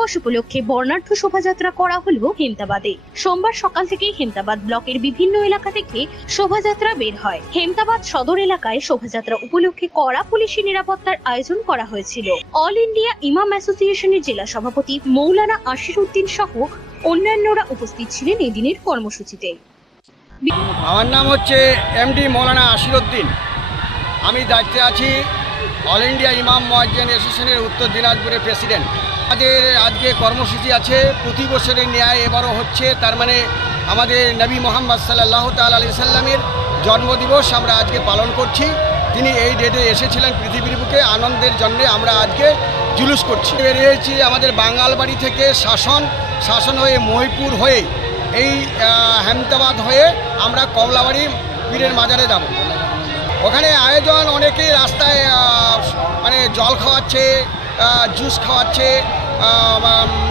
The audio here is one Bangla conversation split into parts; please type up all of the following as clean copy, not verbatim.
দিবস উপলক্ষে বর্ণাঢ্য শোভাযাত্রা করা হলো হেমতাবাদে। সোমবার সকাল থেকে হেমতাবাদ ব্লকের বিভিন্ন এলাকা থেকে শোভাযাত্রা বের হয়। হেমতাবাদ সদর এলাকায় শোভাযাত্রা উপলক্ষে কড়া পুলিশি নিরাপত্তার আয়োজন করা হয়েছিল। অল ইন্ডিয়া ইমাম অ্যাসোসিয়েশনের জেলা সভাপতি মৌলানা আশিরউদ্দিন সহ অন্যান্যরা উপস্থিত ছিলেন এই দিনের কর্মসূচিতে। আমার নাম হচ্ছে এমডি মৌলানা আশিরউদ্দিন। আমি দায়িত্বে আছি অল ইন্ডিয়া ইমাম মুয়াজ্জিন অ্যাসোসিয়েশনের উত্তর দিনাজপুরের প্রেসিডেন্ট। আমাদের আজকে কর্মসূচি আছে প্রতি বছরের ন্যায় এবারও হচ্ছে। তার মানে আমাদের নবী মোহাম্মদ সাল্লাল্লাহু তাআলা আলাইহি সাল্লামের জন্মদিবস আমরা আজকে পালন করছি। তিনি এই ডেটে এসেছিলেন পৃথিবীর বুকে, আনন্দের জন্য আমরা আজকে জুলুস করছি। বেরিয়েছি আমাদের বাঙালবাড়ি থেকে শাসন হয়ে মহিপুর হয়ে এই হেমতাবাদ হয়ে আমরা কমলাবাড়ি পীরের মাজারে যাব। ওখানে আয়োজন অনেকেই রাস্তায় মানে জল খাওয়াচ্ছে, জুস খাওয়াচ্ছে,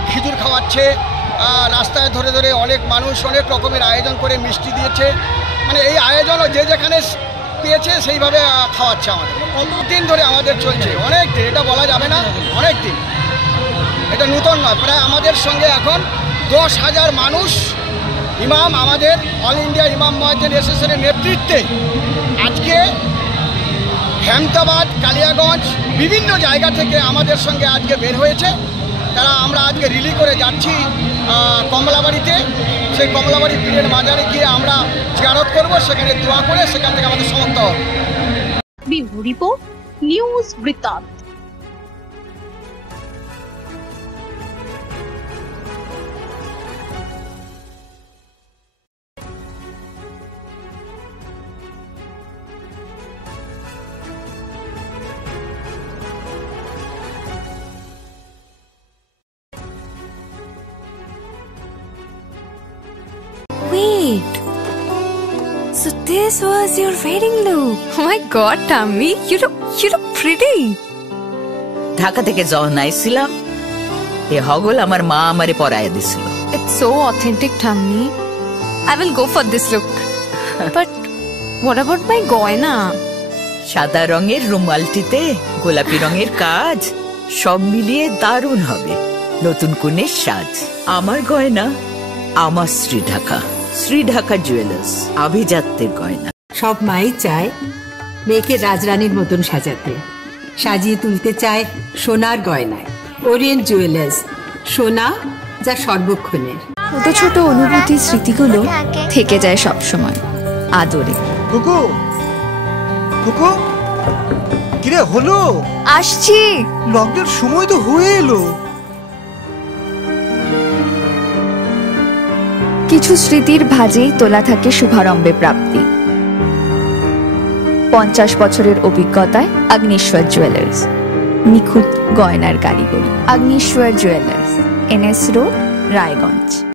খিজুর খাওয়াচ্ছে, রাস্তায় ধরে ধরে অনেক মানুষ অনেক রকমের আয়োজন করে মিষ্টি দিয়েছে। মানে এই আয়োজনও যে যেখানে পেয়েছে সেইভাবে খাওয়াচ্ছে। আমাদের কতদিন ধরে আমাদের চলছে, অনেক দিন, এটা বলা যাবে না, অনেক দিন, এটা নূতন নয়। প্রায় আমাদের সঙ্গে এখন 10,000 মানুষ ইমাম আমাদের অল ইন্ডিয়া ইমাম মুয়াজ্জিন অ্যাসোসিয়েশনের নেতৃত্বে আজকে হেমতাবাদ, কালিয়াগঞ্জ বিভিন্ন জায়গা থেকে আমাদের সঙ্গে আজকে বের হয়েছে। আমরা আজকে রিলি করে যাচ্ছি কমলাবাড়িতে। সেই কমলাবাড়ি পীরের মাজারে গিয়ে আমরা জিয়ারত করব, সেখানে দোয়া করে সেখান থেকে আমাদের সমাপ্ত হবে। ব্যুরো রিপোর্ট, নিউজ বৃত্তান্ত। Wait, so this was your wedding look? Oh my god, Tammy, you look pretty. Dhaka থেকে যখন আইছিলাম এ হগল আমার মা আমারে পরায় দিছিল। It's so authentic, Tammy. I will go for this look. But what about my goina? সাদা রঙের রুমালটিতে গোলাপি রঙের কাজ, সব মিলিয়ে দারুণ হবে নতুন কনের সাজ। আমার গয়না আমার শ্রী ঢাকা জুয়েলার্স, আভিজাত্যের গয়না। সব মাই চায় মেয়েকে রাজরানীর মতন সাজাতে, সাজিয়ে তুলতে চায় সোনার গয়নায়। ওরিয়েন্ট জুয়েলার্স, সোনা যা সর্বক্ষণের। ছোট ছোট অনুভূতি, স্মৃতিগুলো থেকে যায় সব সময় আদরে। কুকু কুকু, কিরে হলো? আসছি, লকডাউন সময় তো হয়ে এলো। কিছু স্মৃতির ভাজেই তোলা থাকে শুভারম্ভে প্রাপ্তি। 50 বছরের অভিজ্ঞতায় আগ্নেশ্বর জুয়েলার্স, নিখুঁত গয়নার কারিগরি। Agneshwar jewellers, NS road, Raiganj.